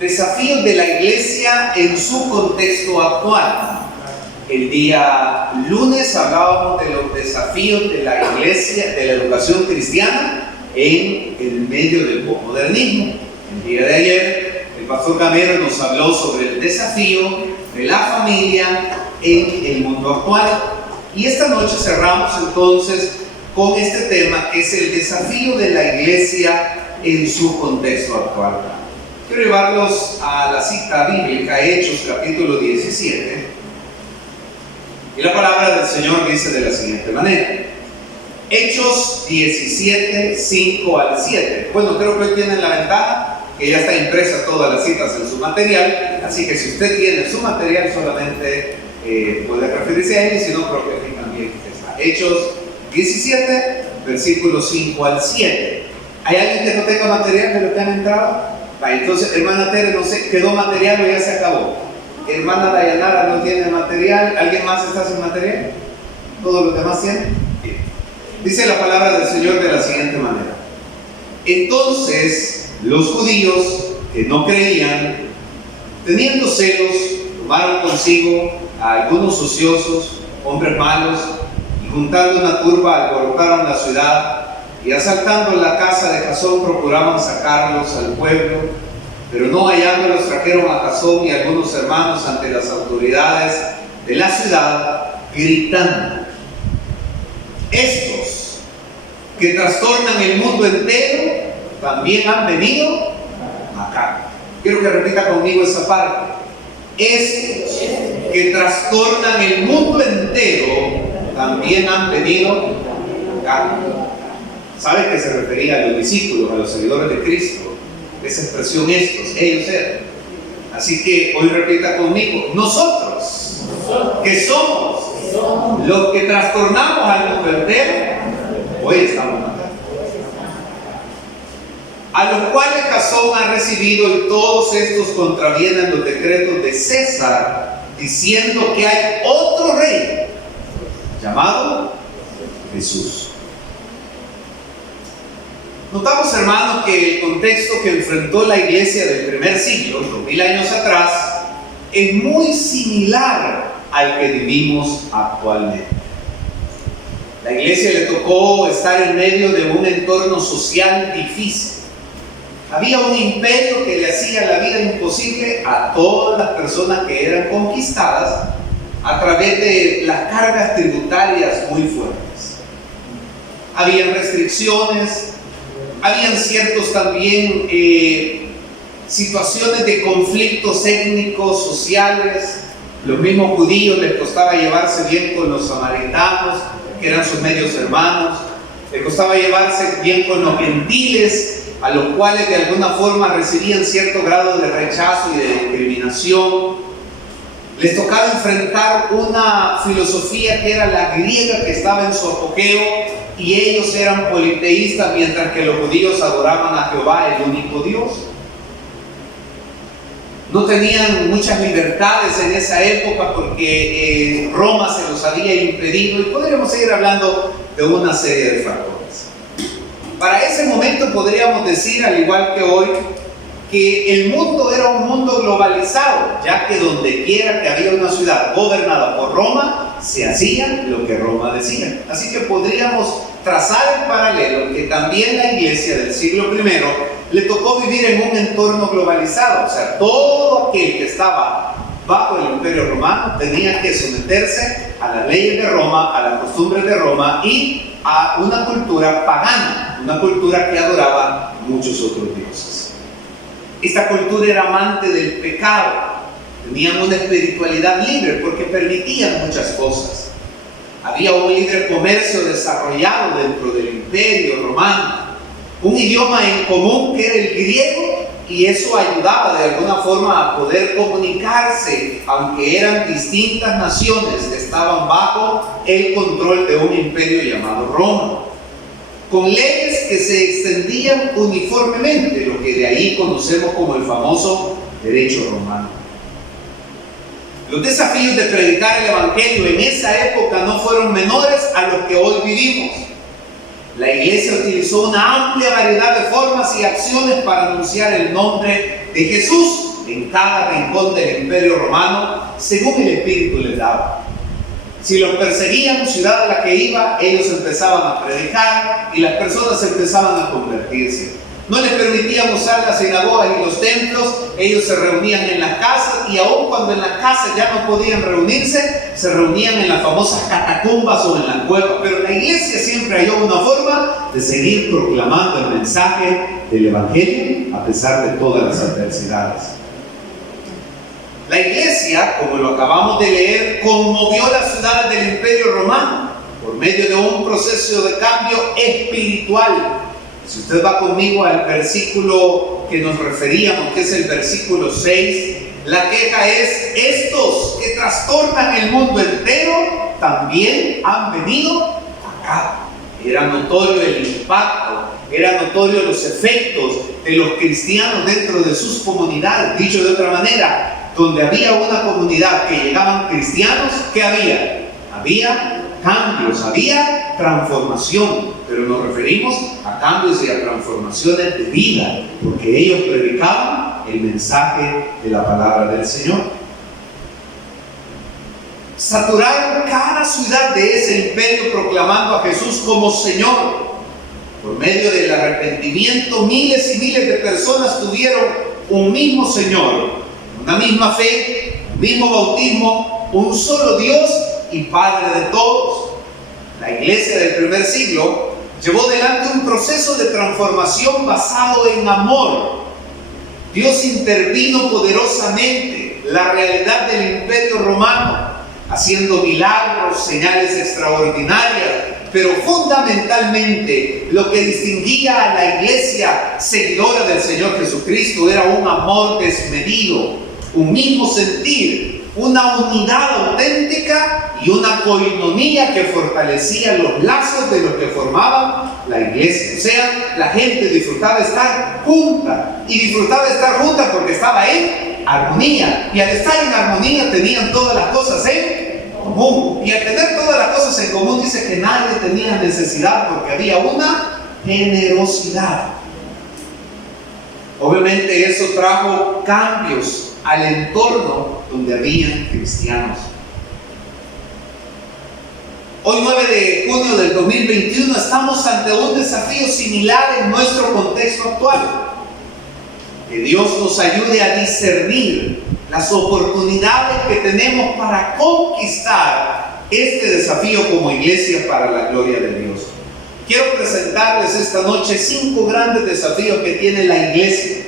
Desafíos de la iglesia en su contexto actual. El día lunes hablábamos de los desafíos de la iglesia, de la educación cristiana en el medio del posmodernismo. El día de ayer el pastor Gamero nos habló sobre el desafío de la familia en el mundo actual. Y esta noche cerramos entonces con este tema, que es el desafío de la iglesia en su contexto actual. Quiero llevarlos a la cita bíblica, Hechos capítulo 17. Y la palabra del Señor dice de la siguiente manera. Hechos 17, 5 al 7. Bueno, creo que hoy tienen la ventaja que ya está impresa todas las citas en su material. Así que si usted tiene su material, solamente puede referirse a él. Y si no, creo que aquí también está. Hechos 17, versículos 5 al 7. ¿Hay alguien que no tenga material de lo que han entrado? Entonces, hermana Tere, no sé, ¿quedó material o ya se acabó? Hermana Dayanara no tiene material. ¿Alguien más está sin material? ¿Todos los demás tienen? Bien. Dice la palabra del Señor de la siguiente manera. Entonces, los judíos que no creían, teniendo celos, tomaron consigo a algunos ociosos, hombres malos, y juntando una turba alborotaron la ciudad, y asaltando la casa de Jasón procuraban sacarlos al pueblo, pero no hallándolos trajeron a Jasón y a algunos hermanos ante las autoridades de la ciudad, gritando: estos que trastornan el mundo entero también han venido acá. Quiero que repita conmigo esa parte. Estos que trastornan el mundo entero también han venido acá. ¿Sabe que se refería a los discípulos, a los seguidores de Cristo? Esa expresión, estos, ellos eran. Así que hoy repita conmigo: nosotros que somos los que trastornamos al mundo entero, hoy estamos acá. A los cuales Jasón ha recibido, y todos estos contravienen los decretos de César, diciendo que hay otro rey llamado Jesús. Notamos, hermanos, que el contexto que enfrentó la iglesia del primer siglo, 2000 años atrás, es muy similar al que vivimos actualmente. La iglesia le tocó estar en medio de un entorno social difícil. Había un imperio que le hacía la vida imposible a todas las personas que eran conquistadas a través de las cargas tributarias muy fuertes. Habían restricciones, habían ciertos también situaciones de conflictos étnicos, sociales. Los mismos judíos les costaba llevarse bien con los samaritanos, que eran sus medios hermanos. Les costaba llevarse bien con los gentiles, a los cuales de alguna forma recibían cierto grado de rechazo y de discriminación. Les tocaba enfrentar una filosofía que era la griega, que estaba en su apogeo, y ellos eran politeístas, mientras que los judíos adoraban a Jehová, el único Dios. No tenían muchas libertades en esa época porque Roma se los había impedido, y podríamos seguir hablando de una serie de factores. Para ese momento podríamos decir, al igual que hoy, que el mundo era un mundo globalizado, ya que donde quiera que había una ciudad gobernada por Roma, se hacía lo que Roma decía. Así que podríamos trazar el paralelo que también la iglesia del siglo I le tocó vivir en un entorno globalizado. O sea, todo aquel que estaba bajo el imperio romano tenía que someterse a las leyes de Roma, a las costumbres de Roma y a una cultura pagana, una cultura que adoraba muchos otros dioses. Esta cultura era amante del pecado, tenían una espiritualidad libre porque permitían muchas cosas. Había un libre comercio desarrollado dentro del imperio romano, un idioma en común que era el griego, y eso ayudaba de alguna forma a poder comunicarse, aunque eran distintas naciones que estaban bajo el control de un imperio llamado Roma, con leyes que se extendían uniformemente, lo que de ahí conocemos como el famoso derecho romano. Los desafíos de predicar el evangelio en esa época no fueron menores a los que hoy vivimos. La iglesia utilizó una amplia variedad de formas y acciones para anunciar el nombre de Jesús. en cada rincón del Imperio Romano, según el Espíritu les daba. Si los perseguían, ciudad a la que iba, ellos empezaban a predicar y las personas empezaban a convertirse. No les permitían usar las sinagogas y los templos, ellos se reunían en las casas, y aun cuando en las casas ya no podían reunirse, se reunían en las famosas catacumbas o en las cuevas. Pero la iglesia siempre halló una forma de seguir proclamando el mensaje del Evangelio a pesar de todas las adversidades. La iglesia, como lo acabamos de leer, conmovió las ciudades del Imperio Romano por medio de un proceso de cambio espiritual. Si usted va conmigo al versículo que nos referíamos, que es el versículo 6, la queja es: estos que trastornan el mundo entero también han venido acá. Era notorio el impacto, era notorio los efectos de los cristianos dentro de sus comunidades. Dicho de otra manera, donde había una comunidad que llegaban cristianos, ¿qué había? Había cambios, había transformación, pero nos referimos a cambios y a transformaciones de vida, porque ellos predicaban el mensaje de la palabra del Señor. Saturaron cada ciudad de ese imperio proclamando a Jesús como Señor. Por medio del arrepentimiento, miles y miles de personas tuvieron un mismo Señor, una misma fe, un mismo bautismo, un solo Dios y Padre de todos. La iglesia del primer siglo llevó adelante un proceso de transformación basado en amor. Dios intervino poderosamente la realidad del Imperio Romano, haciendo milagros, señales extraordinarias, pero fundamentalmente lo que distinguía a la iglesia seguidora del Señor Jesucristo era un amor desmedido, un mismo sentir, una unidad auténtica y una coinonía que fortalecía los lazos de los que formaban la iglesia. O sea, la gente disfrutaba estar junta, y disfrutaba estar junta porque estaba en armonía, y al estar en armonía tenían todas las cosas en común, y al tener todas las cosas en común dice que nadie tenía necesidad porque había una generosidad. Obviamente eso trajo cambios al entorno donde habían cristianos. Hoy 9 de junio del 2021 estamos ante un desafío similar en nuestro contexto actual. Que Dios nos ayude a discernir las oportunidades que tenemos para conquistar este desafío como iglesia para la gloria de Dios. Quiero presentarles esta noche 5 grandes desafíos que tiene la iglesia.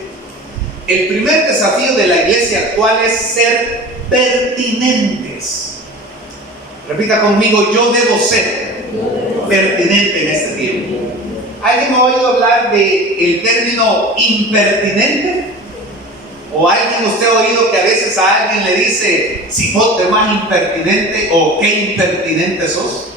El primer desafío de la iglesia actual es ser pertinentes. Repita conmigo: yo debo ser pertinente en este tiempo. ¿Alguien me ha oído hablar del término impertinente? ¿O alguien usted ha oído que a veces a alguien le dice: cipote más impertinente, o qué impertinente sos?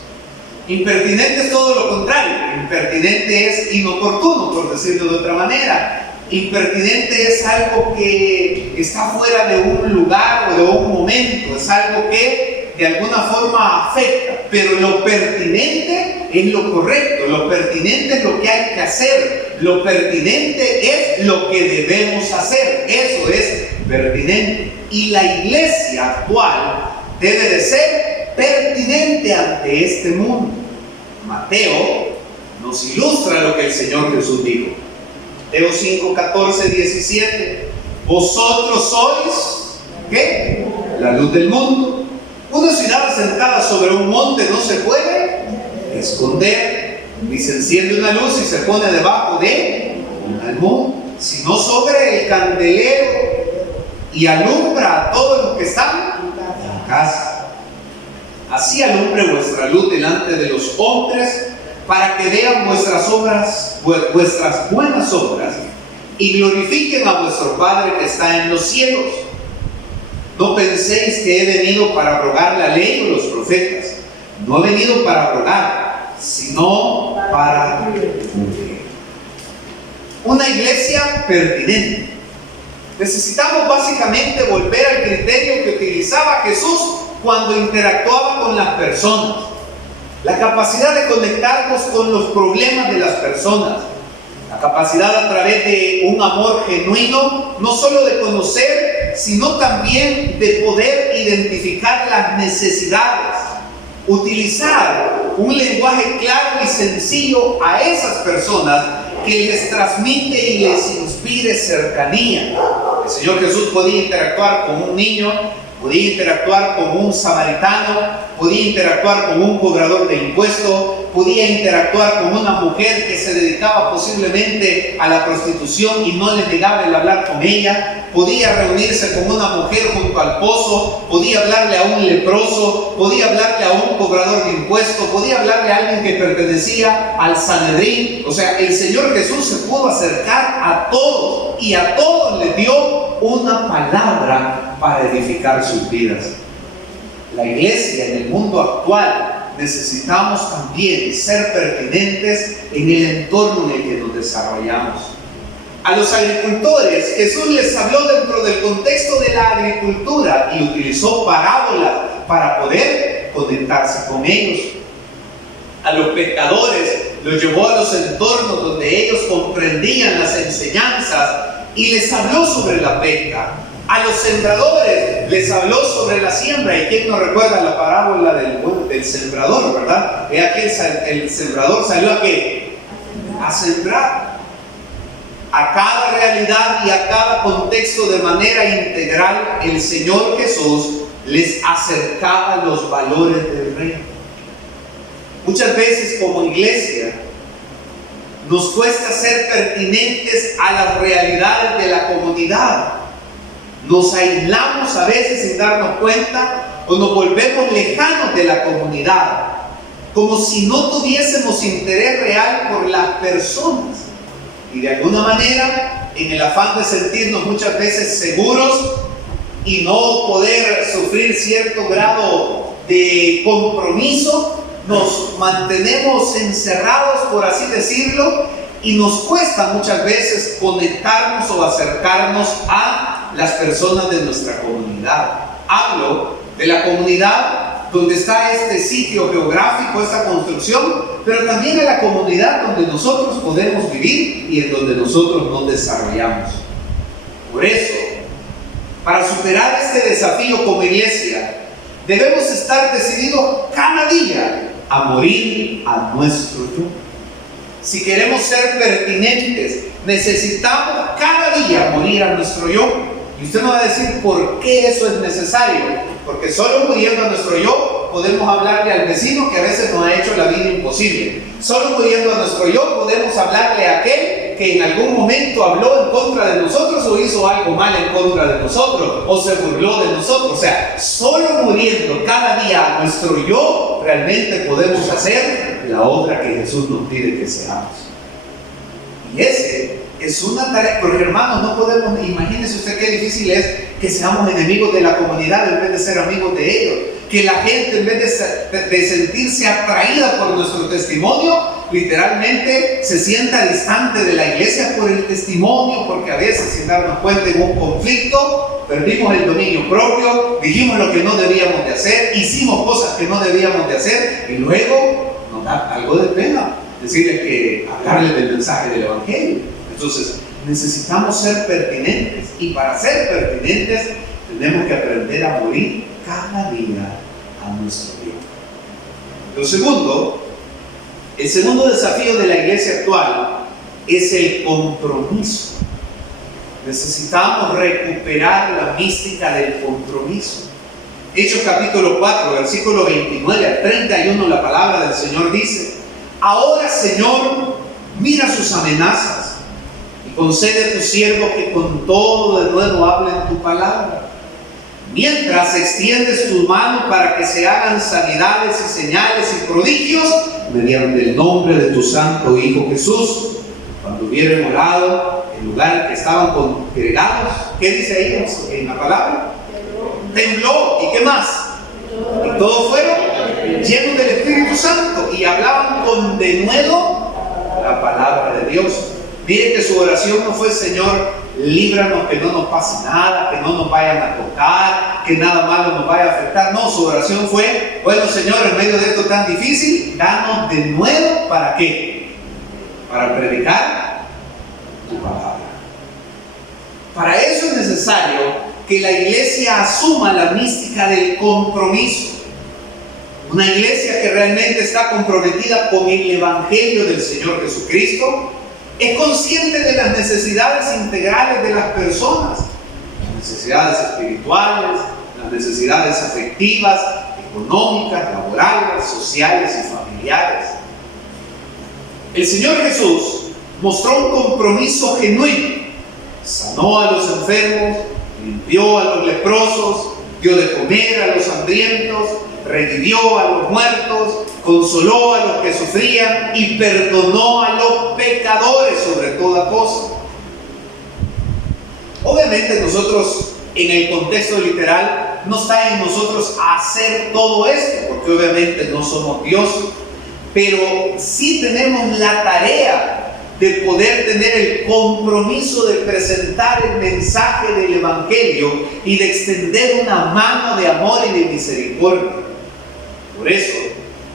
Impertinente es todo lo contrario. Impertinente es inoportuno, por decirlo de otra manera. Impertinente es algo que está fuera de un lugar o de un momento, es algo que de alguna forma afecta, pero lo pertinente es lo correcto, lo pertinente es lo que hay que hacer, lo pertinente es lo que debemos hacer, eso es pertinente. Y la iglesia actual debe de ser pertinente ante este mundo. Mateo nos ilustra lo que el Señor Jesús dijo. Mateo 5, 14, 17. Vosotros sois, ¿qué? La luz del mundo. Una ciudad asentada sobre un monte no se puede esconder, ni se enciende una luz y se pone debajo de un almud, sino sobre el candelero, y alumbra a todos los que están en la casa. Así alumbre vuestra luz delante de los hombres, para que vean vuestras obras, vuestras buenas obras, y glorifiquen a vuestro Padre que está en los cielos. No penséis que he venido para abrogar la ley o los profetas. No he venido para abrogar, sino para cumplir. Una iglesia pertinente. Necesitamos básicamente volver al criterio que utilizaba Jesús cuando interactuaba con las personas. La capacidad de conectarnos con los problemas de las personas. La capacidad a través de un amor genuino, no solo de conocer sino también de poder identificar las necesidades, utilizar un lenguaje claro y sencillo a esas personas que les transmite y les inspire cercanía. El Señor Jesús podía interactuar con un niño, podía interactuar con un samaritano, podía interactuar con un cobrador de impuestos, podía interactuar con una mujer que se dedicaba posiblemente a la prostitución y no le negaba el hablar con ella, podía reunirse con una mujer junto al pozo, podía hablarle a un leproso, podía hablarle a un cobrador de impuestos, podía hablarle a alguien que pertenecía al Sanedrín. O sea, el Señor Jesús se pudo acercar a todos y a todos les dio una palabra para edificar sus vidas. La iglesia en el mundo actual necesitamos también ser pertinentes en el entorno en el que nos desarrollamos. A los agricultores, Jesús les habló dentro del contexto de la agricultura y utilizó parábolas para poder conectarse con ellos. A los pescadores los llevó a los entornos donde ellos comprendían las enseñanzas y les habló sobre la pesca. A los sembradores les habló sobre la siembra. ¿Y quién no recuerda la parábola del sembrador, verdad? Ve aquí el sembrador salió ¿a qué? A sembrar. A cada realidad y a cada contexto de manera integral, el Señor Jesús les acercaba los valores del reino. Muchas veces como iglesia nos cuesta ser pertinentes a las realidades de la comunidad. Nos aislamos a veces sin darnos cuenta o nos volvemos lejanos de la comunidad, como si no tuviésemos interés real por las personas. Y de alguna manera, en el afán de sentirnos muchas veces seguros y no poder sufrir cierto grado de compromiso, nos mantenemos encerrados, por así decirlo, y nos cuesta muchas veces conectarnos o acercarnos a las personas de nuestra comunidad. Hablo de la comunidad donde está este sitio geográfico, esta construcción, pero también a la comunidad donde nosotros podemos vivir y en donde nosotros nos desarrollamos. Por eso, para superar este desafío como iglesia, debemos estar decididos cada día a morir a nuestro yo. Si queremos ser pertinentes, necesitamos cada día morir a nuestro yo. Y usted me va a decir por qué eso es necesario. Porque solo muriendo a nuestro yo podemos hablarle al vecino que a veces nos ha hecho la vida imposible. Solo muriendo a nuestro yo podemos hablarle a aquel que en algún momento habló en contra de nosotros o hizo algo mal en contra de nosotros o se burló de nosotros. O sea, solo muriendo cada día a nuestro yo realmente podemos hacer la obra que Jesús nos pide que seamos. Y ese es una tarea, porque hermanos, no podemos, imagínense usted qué difícil es que seamos enemigos de la comunidad en vez de ser amigos de ellos. Que la gente, en vez de sentirse atraída por nuestro testimonio, literalmente se sienta distante de la iglesia por el testimonio, porque a veces, sin darnos cuenta, en un conflicto perdimos el dominio propio, dijimos lo que no debíamos de hacer, hicimos cosas que no debíamos de hacer, y luego nos da algo de pena decirles que hablarles del mensaje del evangelio. Entonces, necesitamos ser pertinentes, y para ser pertinentes tenemos que aprender a morir cada día a nuestro bien. Lo segundo, el segundo desafío de la iglesia actual es el compromiso. Necesitamos recuperar la mística del compromiso. Hechos capítulo 4, versículo 29 al 31, la palabra del Señor dice: ahora, Señor, mira sus amenazas y concede a tu siervo que con todo de nuevo hablen tu palabra. Mientras extiendes tu mano para que se hagan sanidades y señales y prodigios mediante el nombre de tu santo Hijo Jesús. Cuando hubieran orado en el lugar en que estaban congregados, ¿qué dice ahí en la palabra? Tembló. ¿Y qué más? Y todos fueron llenos del Espíritu Santo y hablaban con denuedo la palabra de Dios. Miren que su oración no fue: Señor, líbranos que no nos pase nada, que no nos vayan a tocar, que nada malo nos vaya a afectar. No, su oración fue: bueno, Señor, en medio de esto tan difícil, danos de nuevo, ¿para qué? Para predicar tu palabra. Para eso es necesario que la iglesia asuma la mística del compromiso. Una iglesia que realmente está comprometida con el Evangelio del Señor Jesucristo es consciente de las necesidades integrales de las personas, las necesidades espirituales, las necesidades afectivas, económicas, laborales, sociales y familiares. El Señor Jesús mostró un compromiso genuino. Sanó a los enfermos, limpió a los leprosos, dio de comer a los hambrientos, revivió a los muertos, consoló a los que sufrían y perdonó a los pecadores sobre toda cosa. Obviamente nosotros, en el contexto literal, no está en nosotros hacer todo esto, porque obviamente no somos Dios, pero sí tenemos la tarea de poder tener el compromiso de presentar el mensaje del Evangelio y de extender una mano de amor y de misericordia. Por eso,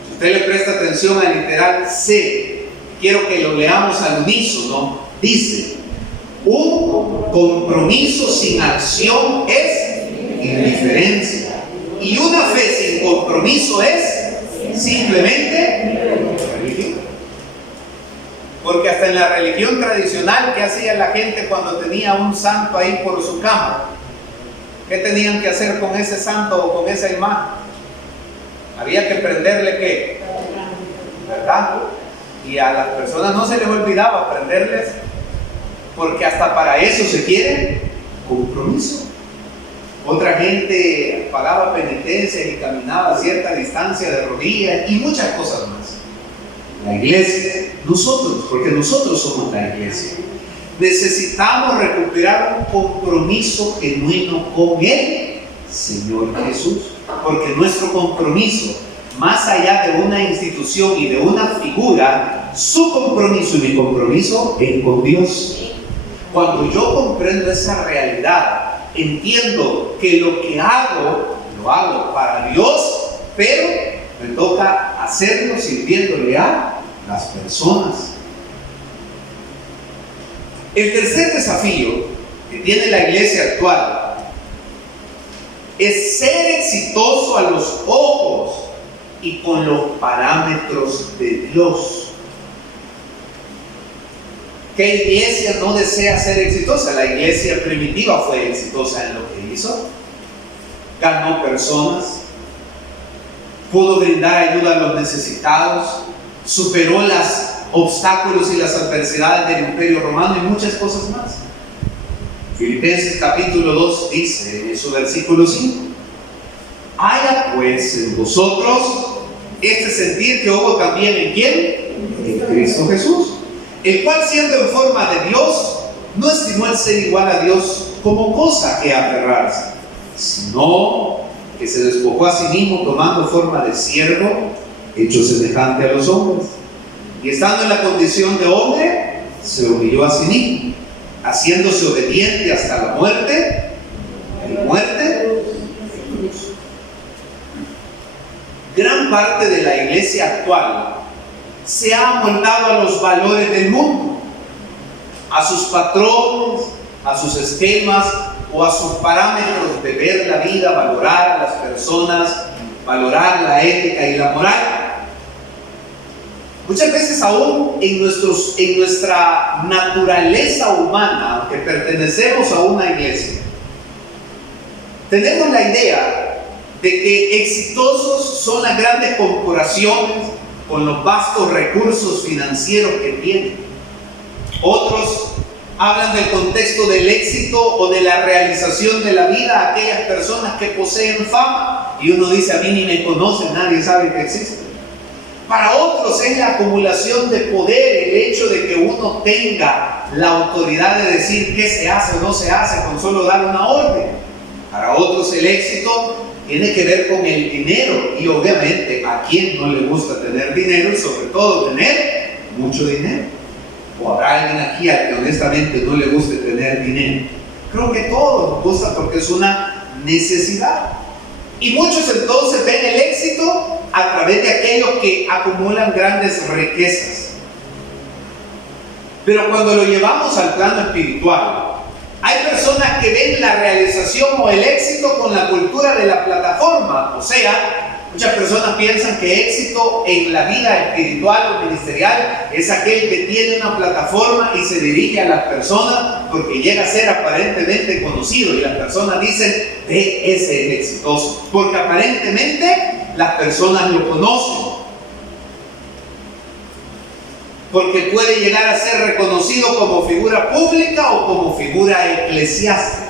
si usted le presta atención al literal C, quiero que lo leamos al unísono, dice: un compromiso sin acción es indiferencia, y una fe sin compromiso es simplemente religión. Porque hasta en la religión tradicional, ¿qué hacía la gente cuando tenía un santo ahí por su cama? ¿Qué tenían que hacer con ese santo o con esa imagen? Había que prenderle ¿qué? ¿Verdad? Y a las personas no se les olvidaba prenderles, porque hasta para eso se quiere compromiso. Otra gente pagaba penitencias y caminaba a cierta distancia de rodillas y muchas cosas más. La iglesia, nosotros, porque nosotros somos la iglesia, necesitamos recuperar un compromiso genuino con el Señor Jesús, porque nuestro compromiso, más allá de una institución y de una figura, su compromiso y mi compromiso es con Dios. Cuando yo comprendo esa realidad, entiendo que lo que hago, lo hago para Dios, pero me toca hacerlo sirviéndole a las personas. El tercer desafío que tiene la iglesia actual es ser exitoso a los ojos y con los parámetros de Dios. ¿Qué iglesia no desea ser exitosa? La iglesia primitiva fue exitosa en lo que hizo. Ganó personas, pudo brindar ayuda a los necesitados, superó los obstáculos y las adversidades del Imperio Romano y muchas cosas más. Filipenses capítulo 2 dice en su versículo 5: haya pues en vosotros este sentir que hubo también ¿en quién? En Cristo Jesús, el cual siendo en forma de Dios, no estimó el ser igual a Dios como cosa que aferrarse, sino que se despojó a sí mismo tomando forma de siervo, hecho semejante a los hombres, y estando en la condición de hombre, se humilló a sí mismo, haciéndose obediente hasta la muerte y muerte de cruz. Gran parte de la iglesia actual se ha amoldado a los valores del mundo, a sus patrones, a sus esquemas o a sus parámetros de ver la vida, valorar a las personas, valorar la ética y la moral. Muchas veces aún en nuestra naturaleza humana, aunque pertenecemos a una iglesia, tenemos la idea de que exitosos son las grandes corporaciones con los vastos recursos financieros que tienen. Otros hablan del contexto del éxito o de la realización de la vida a aquellas personas que poseen fama, y uno dice: a mí ni me conocen, nadie sabe que existe. Para otros es la acumulación de poder, el hecho de que uno tenga la autoridad de decir qué se hace o no se hace con solo dar una orden. Para otros el éxito tiene que ver con el dinero, y obviamente a quién no le gusta tener dinero y sobre todo tener mucho dinero. ¿O habrá alguien aquí al que honestamente no le guste tener dinero? Creo que todos nos gusta porque es una necesidad. Y muchos entonces ven el éxito a través de aquellos que acumulan grandes riquezas. Pero cuando lo llevamos al plano espiritual, hay personas que ven la realización o el éxito con la cultura de la plataforma. O sea, muchas personas piensan que éxito en la vida espiritual o ministerial es aquel que tiene una plataforma y se dirige a las personas porque llega a ser aparentemente conocido. Y las personas dicen, ese es el exitoso, porque aparentemente las personas lo conocen. Porque puede llegar a ser reconocido como figura pública o como figura eclesiástica.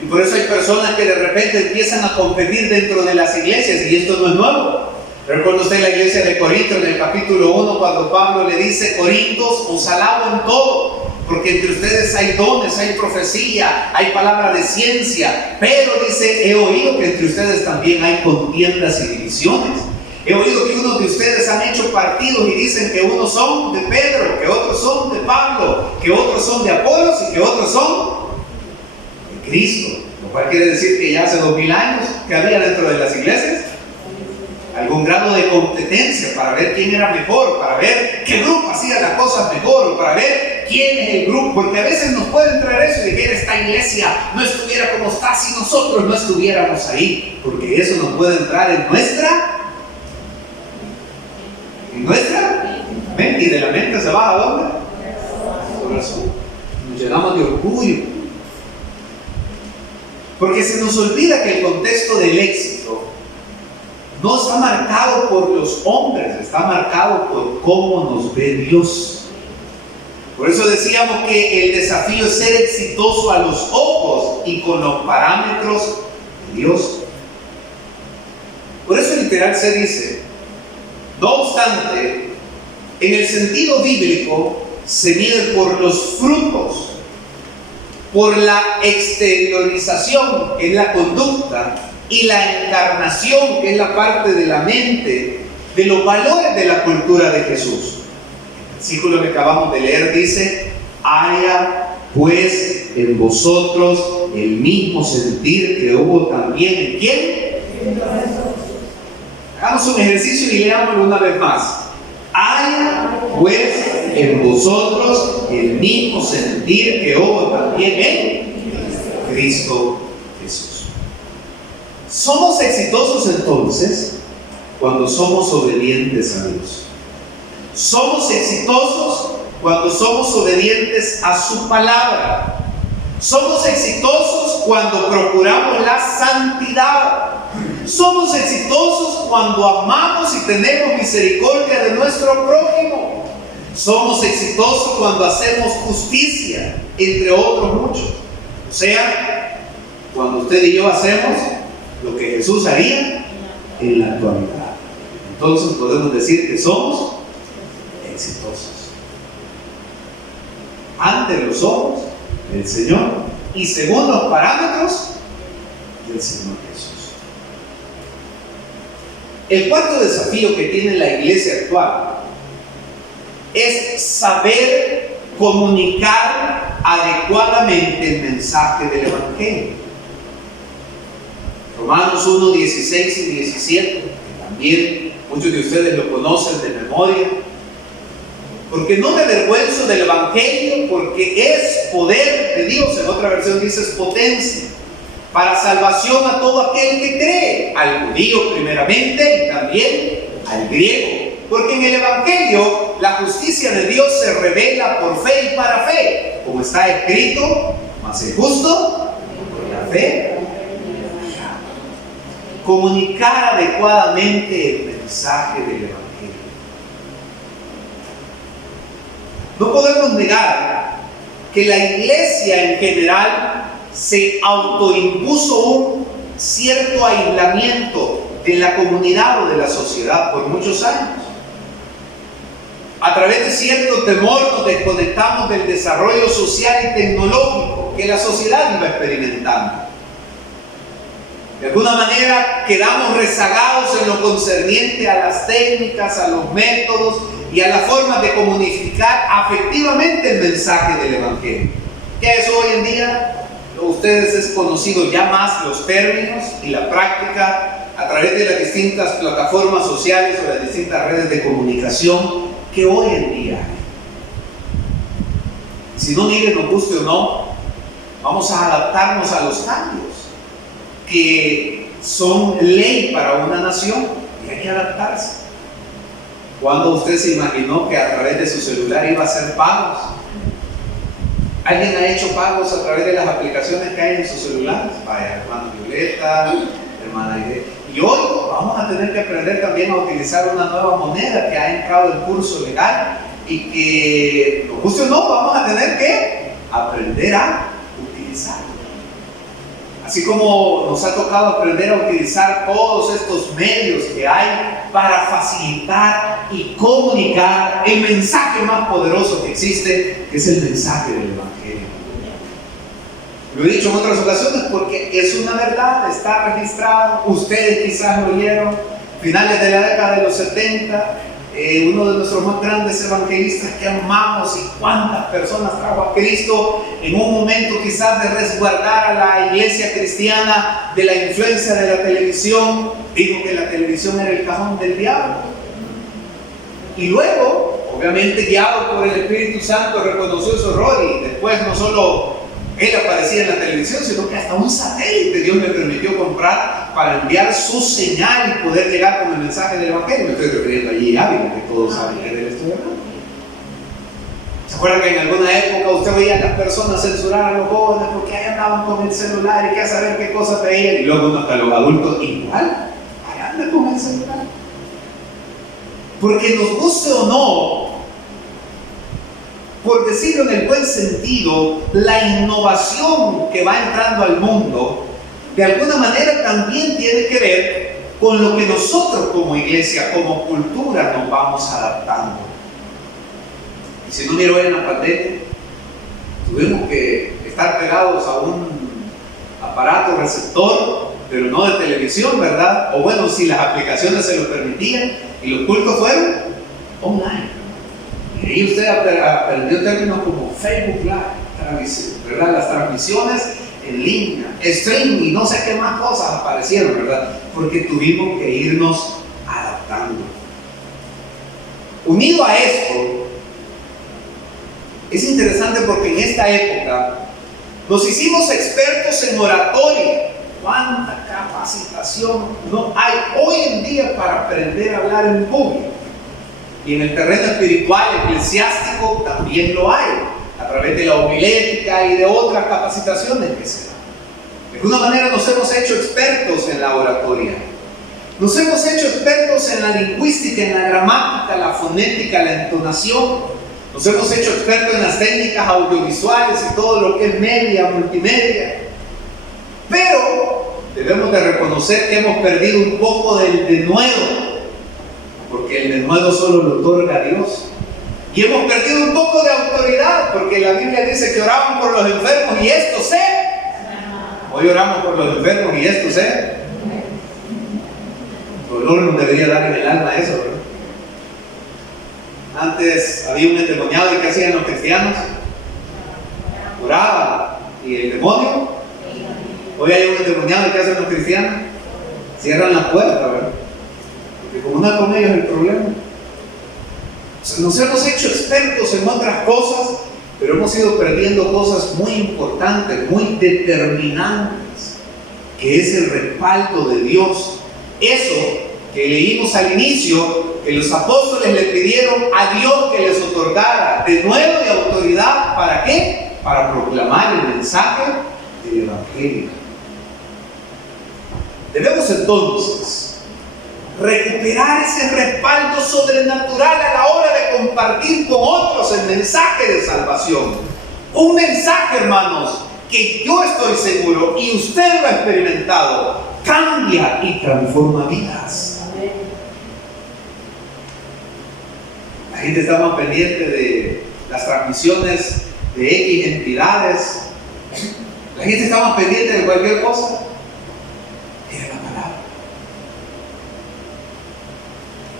Y por eso hay personas que de repente empiezan a competir dentro de las iglesias, y esto no es nuevo. Recuerda usted la iglesia de Corinto en el capítulo 1, cuando Pablo le dice: Corintos, os alabo en todo, porque entre ustedes hay dones, hay profecía, hay palabra de ciencia, pero dice, he oído que entre ustedes también hay contiendas y divisiones. He oído que unos de ustedes han hecho partidos y dicen que unos son de Pedro, que otros son de Pablo, que otros son de Apolos y que otros son de Cristo. Lo cual quiere decir que ya hace 2000 años que había dentro de las iglesias algún grado de competencia para ver quién era mejor, para ver qué grupo hacía las cosas mejor, o para ver quién es el grupo. Porque a veces nos puede entrar eso de que esta iglesia no estuviera como está si nosotros no estuviéramos ahí. Porque eso nos puede entrar en nuestra mente, y de la mente se va ¿a dónde? Corazón. Nos llenamos de orgullo, porque se nos olvida que el contexto del éxito no está marcado por los hombres, está marcado por cómo nos ve Dios. Por eso decíamos que el desafío es ser exitoso a los ojos y con los parámetros de Dios. Por eso literal se dice: no obstante, en el sentido bíblico se mide por los frutos, por la exteriorización, que es la conducta, y la encarnación, que es la parte de la mente, de los valores de la cultura de Jesús. El versículo que acabamos de leer dice: haya pues en vosotros el mismo sentir que hubo también en ¿quién? Hagamos un ejercicio y leámoslo una vez más. Haya pues en vosotros el mismo sentir que hubo también en Cristo Jesús. Somos exitosos entonces cuando somos obedientes a Dios. Somos exitosos cuando somos obedientes a su palabra. Somos exitosos cuando procuramos la santidad. Somos exitosos cuando amamos y tenemos misericordia de nuestro prójimo. Somos exitosos cuando hacemos justicia, entre otros muchos. O sea, cuando usted y yo hacemos lo que Jesús haría en la actualidad. Entonces podemos decir que somos exitosos ante los ojos del Señor y según los parámetros del Señor Jesús. El cuarto desafío que tiene la iglesia actual es saber comunicar adecuadamente el mensaje del Evangelio. Romanos 1, 16 y 17, que también muchos de ustedes lo conocen de memoria. Porque no me avergüenzo del Evangelio, porque es poder de Dios. En otra versión dice es potencia, para salvación a todo aquel que cree, al judío primeramente y también al griego. Porque en el Evangelio la justicia de Dios se revela por fe y para fe, como está escrito: mas el justo por la fe. Comunicar adecuadamente el mensaje del Evangelio. No podemos negar que la iglesia en general se autoimpuso un cierto aislamiento de la comunidad o de la sociedad por muchos años. A través de cierto temor nos desconectamos del desarrollo social y tecnológico que la sociedad iba experimentando. De alguna manera quedamos rezagados en lo concerniente a las técnicas, a los métodos y a las formas de comunicar afectivamente el mensaje del Evangelio. Que eso hoy en día, ustedes es conocido ya más los términos y la práctica a través de las distintas plataformas sociales o las distintas redes de comunicación que hoy en día hay. Si no, mire, nos guste o no, vamos a adaptarnos a los cambios que son ley para una nación y hay que adaptarse. ¿Cuándo usted se imaginó que a través de su celular iba a hacer pagos? ¿Alguien ha hecho pagos a través de las aplicaciones que hay en sus celulares? Vaya, hermana Violeta, hermana Irene. Y hoy vamos a tener que aprender también a utilizar una nueva moneda que ha entrado en curso legal y que, nos guste o no, vamos a tener que aprender a utilizar. Así como nos ha tocado aprender a utilizar todos estos medios que hay para facilitar y comunicar el mensaje más poderoso que existe, que es el mensaje del Evangelio. Lo he dicho en otras ocasiones porque es una verdad, está registrado, ustedes quizás lo oyeron, finales de la década de los 70, uno de nuestros más grandes evangelistas que amamos y cuántas personas trajo a Cristo en un momento quizás de resguardar a la iglesia cristiana de la influencia de la televisión, dijo que la televisión era el cajón del diablo. Y luego, obviamente guiado por el Espíritu Santo, reconoció su error y después no solo él aparecía en la televisión, sino que hasta un satélite Dios le permitió comprar para enviar su señal y poder llegar con el mensaje del Evangelio. Me estoy refiriendo allí a Ávila, que todos saben que él estoy hablando. ¿Se acuerdan que en alguna época usted veía a las personas censurar a los jóvenes porque ahí andaban con el celular y que a saber qué cosas veían? Y luego hasta los adultos igual, ahí andan con el celular. Porque nos guste o no, por decirlo en el buen sentido, la innovación que va entrando al mundo, de alguna manera también tiene que ver con lo que nosotros como iglesia, como cultura, nos vamos adaptando. Y si no miro en la pandemia, tuvimos que estar pegados a un aparato receptor, pero no de televisión, ¿verdad? O bueno, si las aplicaciones se lo permitían, y los cultos fueron online. Y ahí usted aprendió términos como Facebook Live, ¿verdad? Las transmisiones en línea, streaming y no sé qué más cosas aparecieron, ¿verdad? Porque tuvimos que irnos adaptando. Unido a esto, es interesante porque en esta época nos hicimos expertos en oratoria. ¿Cuánta capacitación no hay hoy en día para aprender a hablar en público? Y en el terreno espiritual, eclesiástico, también lo hay, a través de la homilética y de otras capacitaciones que se dan. De alguna manera nos hemos hecho expertos en la oratoria. Nos hemos hecho expertos en la lingüística, en la gramática, la fonética, la entonación. Nos hemos hecho expertos en las técnicas audiovisuales y todo lo que es media, multimedia. Pero debemos de reconocer que hemos perdido un poco del denuedo, porque el denuedo solo lo otorga Dios. Y hemos perdido un poco de autoridad, porque la Biblia dice que oraban por los enfermos y esto sé. Hoy oramos por los enfermos y esto sé. Dolor nos debería dar en el alma eso, ¿verdad? Antes había un endemoniado y ¿qué hacían los cristianos? Oraban. ¿Y el demonio? Hoy hay un endemoniado y ¿qué hacen los cristianos? Cierran la puerta, ¿verdad? Porque como no hay con ellos el problema. O sea, nos hemos hecho expertos en otras cosas, pero hemos ido perdiendo cosas muy importantes, muy determinantes, que es el respaldo de Dios. Eso que leímos al inicio, que los apóstoles le pidieron a Dios que les otorgara de nuevo y autoridad, ¿para qué? Para proclamar el mensaje del Evangelio. Debemos entonces recuperar ese respaldo sobrenatural a la hora de compartir con otros el mensaje de salvación. Un mensaje, hermanos, que yo estoy seguro y usted lo ha experimentado, cambia y transforma vidas. La gente está más pendiente de las transmisiones de X entidades. La gente está más pendiente de cualquier cosa que de la palabra.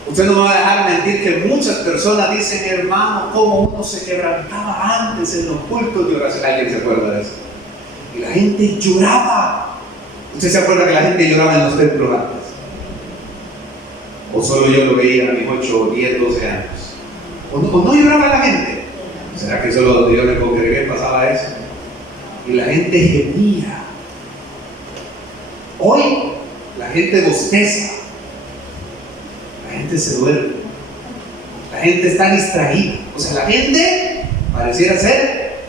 Usted no me va a dejar mentir que muchas personas dicen, hermano, cómo uno se quebrantaba antes en los cultos de oración. ¿Alguien se acuerda de eso? Y la gente lloraba. ¿Usted se acuerda que la gente lloraba en los templos antes? ¿O solo yo lo veía a mis 8, 10, 12 años? ¿O no lloraba la gente? ¿Será que solo donde yo me congregué pasaba eso? Y la gente gemía. Hoy la gente bosteza, la gente se duerme, la gente está distraída. O sea, la gente pareciera ser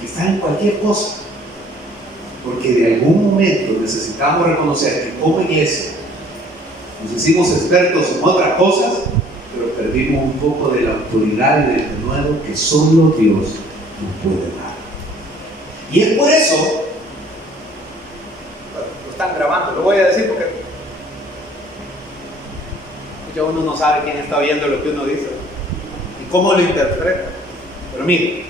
que está en cualquier cosa, porque de algún momento necesitamos reconocer que como iglesia nos hicimos expertos en otras cosas, pero perdimos un poco de la autoridad y del denuedo que solo Dios nos puede dar. Y es por eso, bueno, lo están grabando, lo voy a decir porque ya uno no sabe quién está oyendo lo que uno dice y cómo lo interpreta. Pero mire,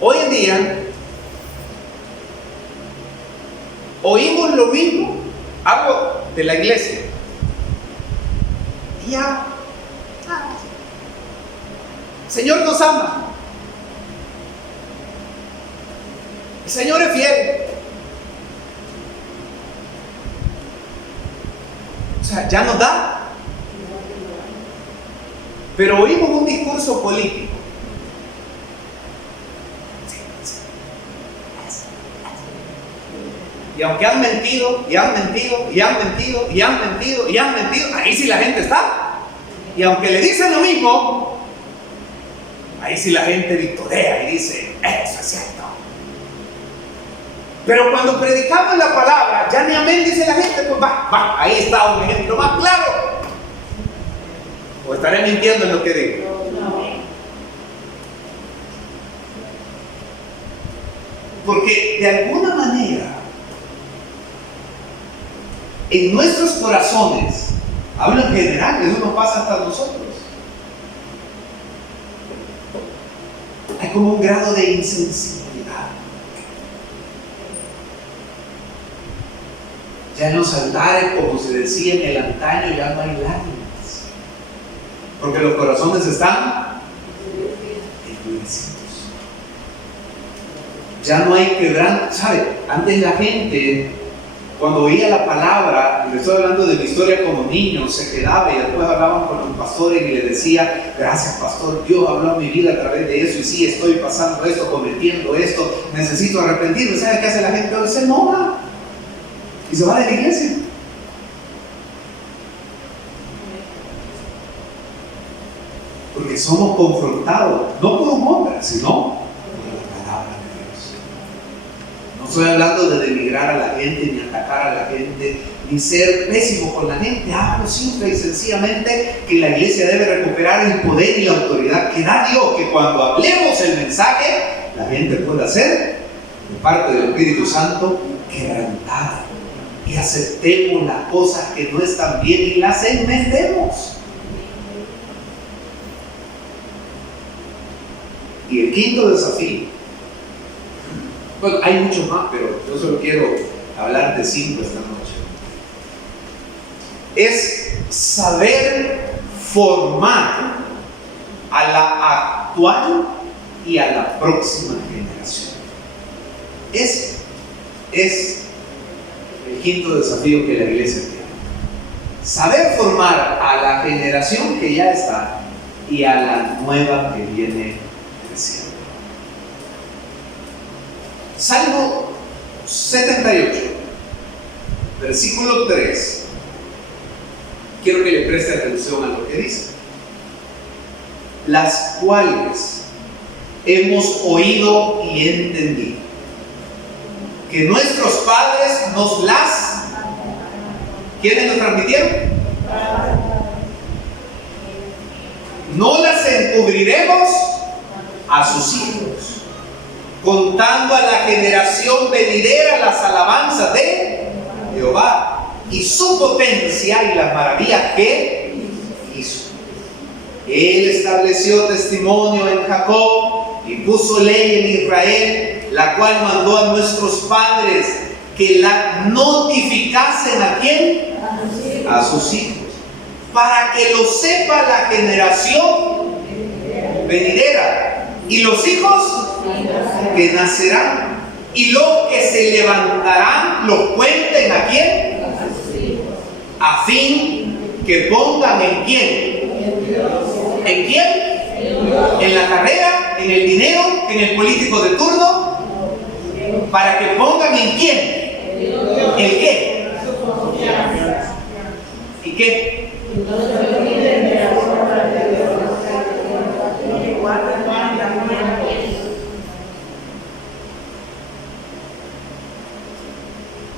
hoy en día oímos lo mismo, hablo de la iglesia, y ya, el Señor nos ama, el Señor es fiel. O sea, ya nos da. Pero oímos un discurso político. Y aunque han mentido, y han mentido, y han mentido, y han mentido, y han mentido, ahí sí la gente está. Y aunque le dicen lo mismo, ahí sí la gente victorea y dice, eso es cierto. Pero cuando predicamos la palabra, ya ni amén dice la gente, pues va, ahí está un ejemplo más claro. ¿O estaré mintiendo en lo que digo? Porque de alguna manera, en nuestros corazones, hablo en general, eso nos pasa hasta nosotros, hay como un grado de insensibilidad. Ya en los altares, como se decía en el antaño, ya no hay lágrimas, porque los corazones están endurecidos. Ya no hay quebranto. ¿Sabe? Antes la gente, cuando oía la palabra, y le estoy hablando de mi historia como niño, se quedaba y después hablaban con los pastores y le decía, gracias pastor, Dios habló en mi vida a través de eso, y sí, estoy pasando esto, cometiendo esto, necesito arrepentirme. ¿Sabe qué hace la gente? Se enoja y se va de la iglesia. Porque somos confrontados, no por un hombre, sino por la palabra de Dios. No estoy hablando de denigrar a la gente, ni atacar a la gente, ni ser pésimo con la gente. Hablo simple y sencillamente que la iglesia debe recuperar el poder y la autoridad que da Dios, que cuando hablemos el mensaje, la gente pueda ser, de parte del Espíritu Santo, quebrantada. Y aceptemos las cosas que no están bien y las enmendemos. Y el quinto desafío, bueno, hay muchos más, pero yo solo quiero hablar de 5 esta noche. Es saber formar a la actual y a la próxima generación. Es el quinto desafío que la iglesia tiene. Saber formar a la generación que ya está y a la nueva que viene creciendo. Salmo 78, versículo 3. Quiero que le preste atención a lo que dice. Las cuales hemos oído y entendido, que nuestros padres nos las... ¿Quiénes nos transmitieron? No las encubriremos a sus hijos, contando a la generación venidera las alabanzas de Jehová y su potencia y las maravillas que hizo. Él estableció testimonio en Jacob y puso ley en Israel, la cual mandó a nuestros padres que la notificasen ¿a quién? A sus hijos, para que lo sepa la generación venidera y los hijos que nacerán, y los que se levantarán los cuenten ¿a quién? A fin Que pongan en quién. ¿En quién? En la carrera, en el dinero, en el político de turno. Para que pongan en quién. ¿El qué? ¿Y qué?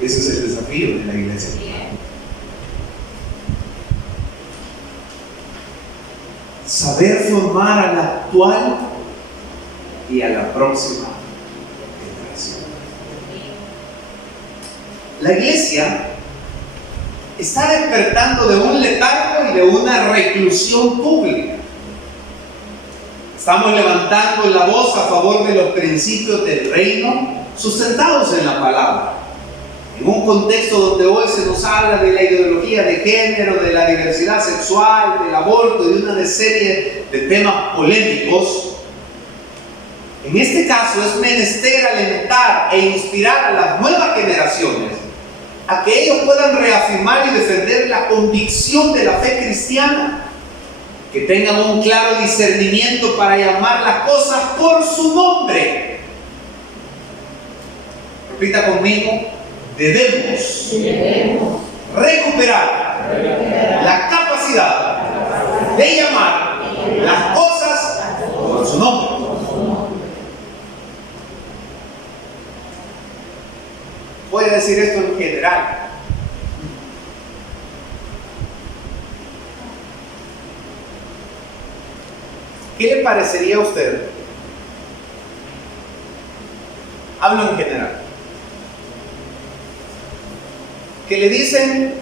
Ese es el desafío de la iglesia. Saber formar a la actual y a la próxima generación. La iglesia está despertando de un letargo y de una reclusión pública. Estamos levantando la voz a favor de los principios del reino sustentados en la palabra. En un contexto donde hoy se nos habla de la ideología de género, de la diversidad sexual, del aborto y de una serie de temas polémicos, en este caso es menester alentar e inspirar a las nuevas generaciones a que ellos puedan reafirmar y defender la convicción de la fe cristiana, que tengan un claro discernimiento para llamar las cosas por su nombre. Repita conmigo: debemos recuperar la capacidad de llamar las cosas por su nombre. Voy a decir esto en general. ¿Qué le parecería a usted? Hablo en general. Que le dicen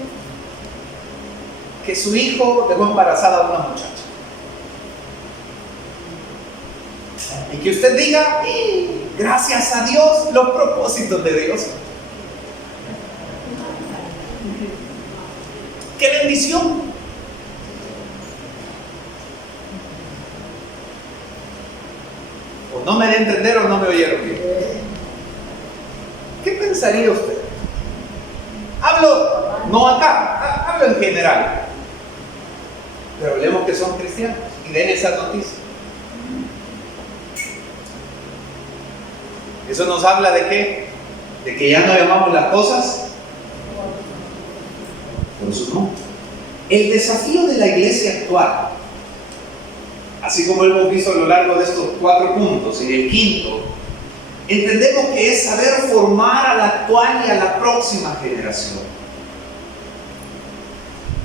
que su hijo dejó embarazada a una muchacha. Y que usted diga: gracias a Dios, los propósitos de Dios. ¡Qué bendición! O no me de entender o no me oyeron bien. ¿Qué pensaría usted? Hablo no acá, hablo en general. Pero hablemos que son cristianos y den esa noticia. Eso nos habla de qué? De que ya no llamamos las cosas por su nombre. El desafío de la iglesia actual, así como hemos visto a lo largo de estos 4 puntos, en el quinto, entendemos que es saber formar a la actual y a la próxima generación.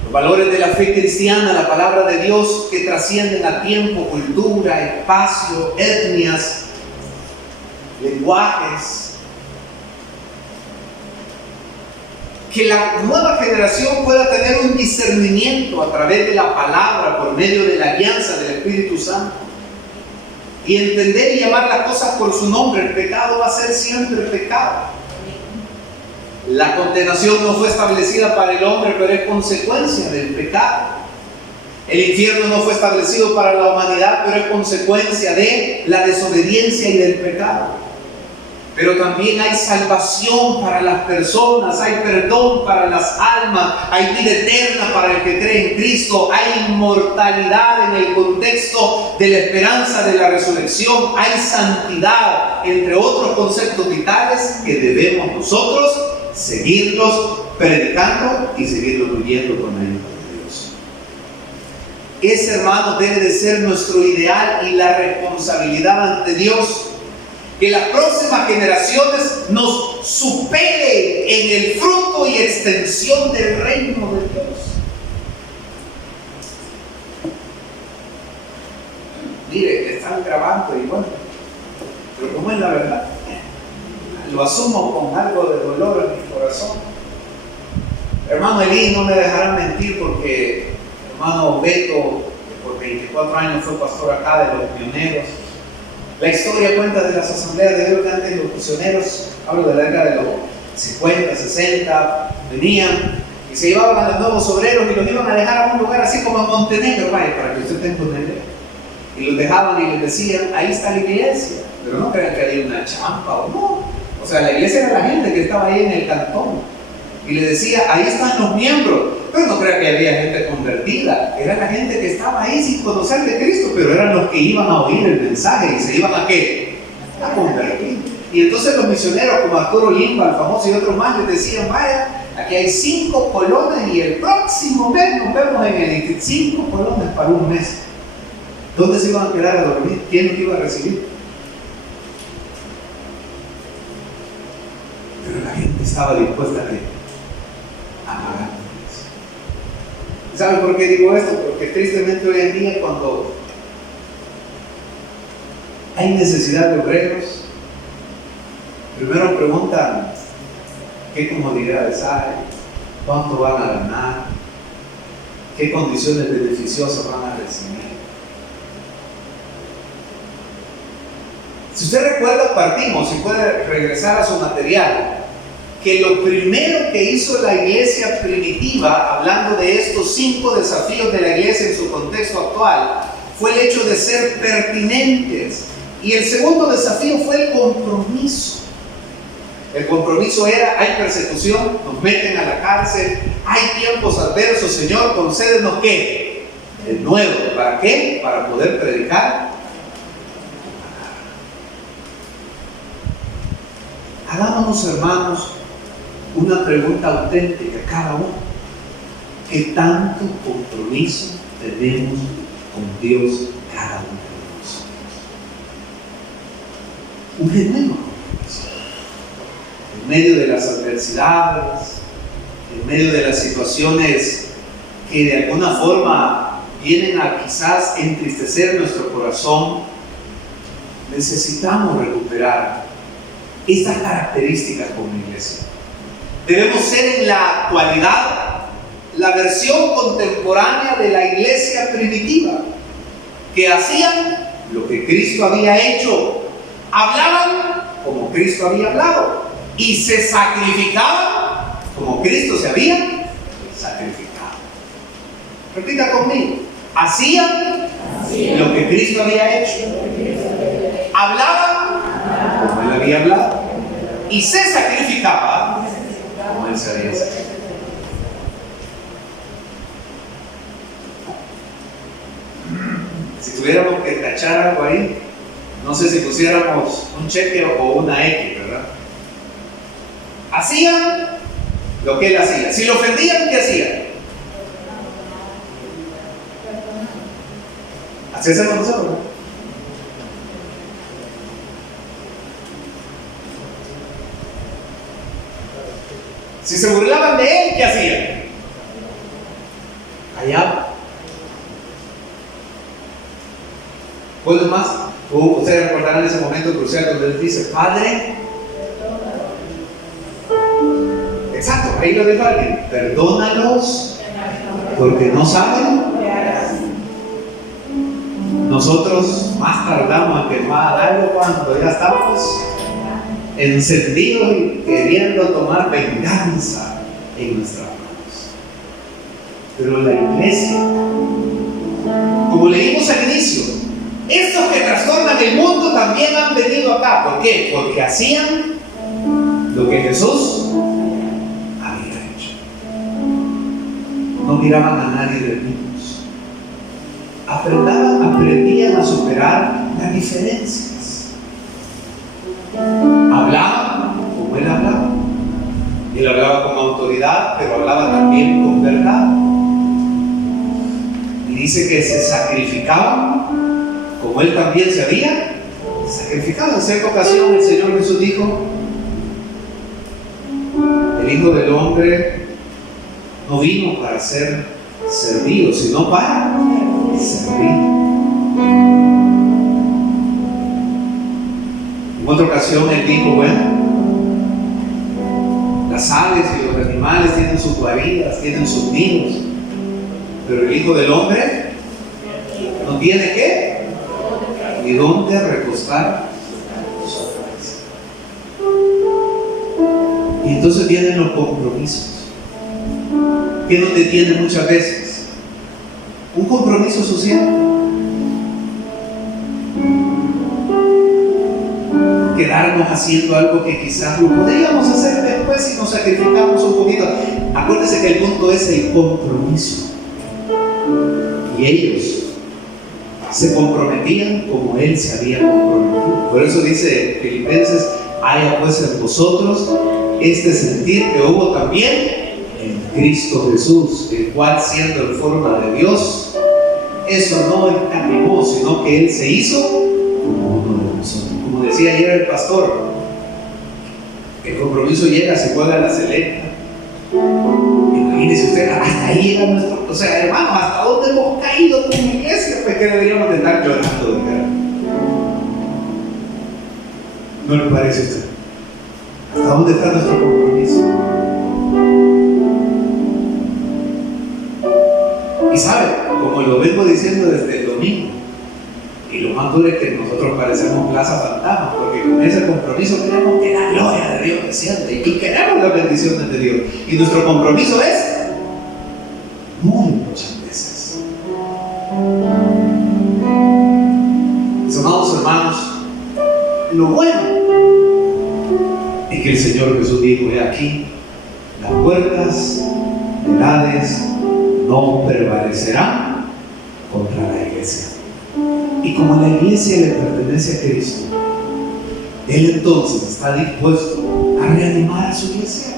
Los valores de la fe cristiana, la palabra de Dios, que trascienden a tiempo, cultura, espacio, etnias, lenguajes. Que la nueva generación pueda tener un discernimiento a través de la palabra, por medio de la alianza del Espíritu Santo, y entender y llamar las cosas por su nombre. El pecado va a ser siempre pecado. La condenación no fue establecida para el hombre, pero es consecuencia del pecado. El infierno no fue establecido para la humanidad, pero es consecuencia de la desobediencia y del pecado. Pero también hay salvación para las personas, hay perdón para las almas, hay vida eterna para el que cree en Cristo, hay inmortalidad en el contexto de la esperanza de la resurrección, hay santidad, entre otros conceptos vitales que debemos nosotros seguirlos predicando y seguirlos viviendo con la ayuda de Dios. Ese, hermano, debe de ser nuestro ideal y la responsabilidad ante Dios. Que las próximas generaciones nos superen en el fruto y extensión del reino de Dios. Mire, están grabando y bueno, pero como es la verdad, lo asumo con algo de dolor en mi corazón. Hermano Elí, no me dejarán mentir, porque hermano Beto, que por 24 años fue pastor acá de los pioneros. La historia cuenta de las asambleas de Dios que antes los misioneros, hablo de la década de los 50, 60, venían y se llevaban a los nuevos obreros y los iban a dejar a un lugar así como en Montenegro, vaya, para que usted tenga una idea. Y los dejaban y les decían: ahí está la iglesia, pero no crean que había una champa o no. O sea, la iglesia era la gente que estaba ahí en el cantón. Y le decía: ahí están los miembros. Pero no crea que había gente convertida, era la gente que estaba ahí sin conocer de Cristo, pero eran los que iban a oír el mensaje y se iban a ¿qué? A convertir. Y entonces los misioneros como Arturo Limba, el famoso, y otros más les decían: vaya, aquí hay 5 colones y el próximo mes nos vemos en el Instituto. 5 colones para un mes. ¿Dónde se iban a quedar a dormir? ¿Quién los iba a recibir? Pero la gente estaba dispuesta a pagar. ¿Saben por qué digo esto? Porque tristemente hoy en día, cuando hay necesidad de obreros, primero preguntan qué comodidades hay, cuánto van a ganar, qué condiciones beneficiosas van a recibir. Si usted recuerda, partimos, y puede regresar a su material, que lo primero que hizo la iglesia primitiva, hablando de estos 5 desafíos de la iglesia en su contexto actual, fue el hecho de ser pertinentes. Y el segundo desafío fue el compromiso. El compromiso era: hay persecución, nos meten a la cárcel, hay tiempos adversos, Señor, concédenos ¿qué? De nuevo. ¿Para qué? Para poder predicar. Hagámonos, hermanos, una pregunta auténtica cada uno: ¿qué tanto compromiso tenemos con Dios cada uno de nosotros? Un genuino compromiso. En medio de las adversidades, en medio de las situaciones que de alguna forma vienen a quizás entristecer nuestro corazón, necesitamos recuperar estas características como iglesia. Debemos ser en la actualidad la versión contemporánea de la iglesia primitiva, que hacían lo que Cristo había hecho, hablaban como Cristo había hablado y se sacrificaban como Cristo se había sacrificado. Repita conmigo: hacían lo que Cristo había hecho, hablaban como Él había hablado y se sacrificaba como Él se había sacrificado. Si tuviéramos que tachar algo ahí, no sé si pusiéramos un cheque o una X, ¿verdad? Hacían lo que Él hacía. Si lo ofendían, ¿qué hacían? Así hacemos nosotros, ¿no? Si se burlaban de Él, ¿qué hacían? Callaban. Pues más, ustedes recordarán ese momento crucial donde Él dice: Padre. Exacto, ahí lo dijo alguien: perdónalos porque no saben. Nosotros más tardamos en quemar algo cuando ya estamos encendidos y queriendo tomar venganza en nuestras manos. Pero la iglesia, como leímos al inicio, estos que trastornan el mundo también han venido acá. ¿Por qué? Porque hacían lo que Jesús había hecho. No miraban a nadie de menos. Aprendían a superar las diferencias. Hablaban como Él hablaba. Él hablaba con autoridad, pero hablaba también con verdad. Y dice que se sacrificaban como Él también se había sacrificado. En cierta ocasión el Señor Jesús dijo: el Hijo del Hombre no vino para ser servido, sino para servir. En otra ocasión Él dijo: bueno, las aves y los animales tienen sus guaridas, tienen sus nidos, pero el Hijo del Hombre no tiene ¿qué? Ni dónde recostar su cabeza. Y entonces vienen los compromisos. ¿Qué nos detiene muchas veces? Un compromiso social. quedarnos haciendo algo que quizás lo podríamos hacer después si nos sacrificamos un poquito. Acuérdense que el punto es el compromiso. Y ellos se comprometían como Él se había comprometido. Por eso dice Filipenses: haya pues en vosotros este sentir que hubo también en Cristo Jesús, el cual, siendo en forma de Dios, eso no escatimó, sino que Él se hizo como uno de nosotros. Como decía ayer el pastor, el compromiso llega, se juega la selecta. Imagínese usted, hasta ahí llega nuestro, o sea, hermanos, hasta dónde hemos caído como iglesia, pues que deberíamos de estar llorando de cara. ¿No le parece a usted? ¿Hasta dónde está nuestro compromiso? Y sabe, como lo vengo diciendo desde el domingo, y lo más duro es que nosotros parecemos plaza fantasma, porque con ese compromiso queremos que la gloria de Dios descienda y queremos las bendiciones de Dios. Y nuestro compromiso es muy muchas veces. Mis amados hermanos, lo bueno es que el Señor Jesús dijo: he aquí, las puertas del Hades no prevalecerán contra la iglesia. Y como la iglesia le pertenece a Cristo, Él entonces está dispuesto a reanimar a su iglesia,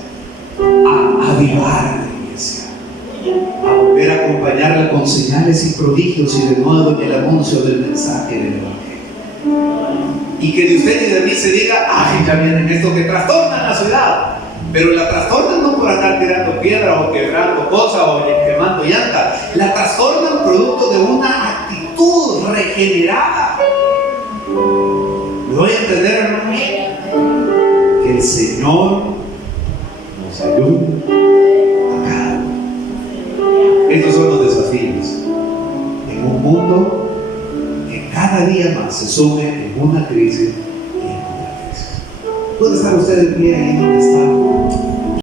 a avivar a la iglesia, a volver a acompañarla con señales y prodigios y de nuevo en el anuncio del mensaje del Evangelio. Y que de usted y de mí se diga: ay, ya vienen estos que trastornan la ciudad. Pero la trastornan no por andar tirando piedra o quebrando cosas o quemando llantas. La trastornan producto de una actitud regenerada. ¿Me voy a entender, hermanos? Que el Señor nos ayude a cada uno. Estos son los desafíos en un mundo que cada día más se sume en una crisis y en otra crisis. ¿Puede estar usted en pie ahí donde está?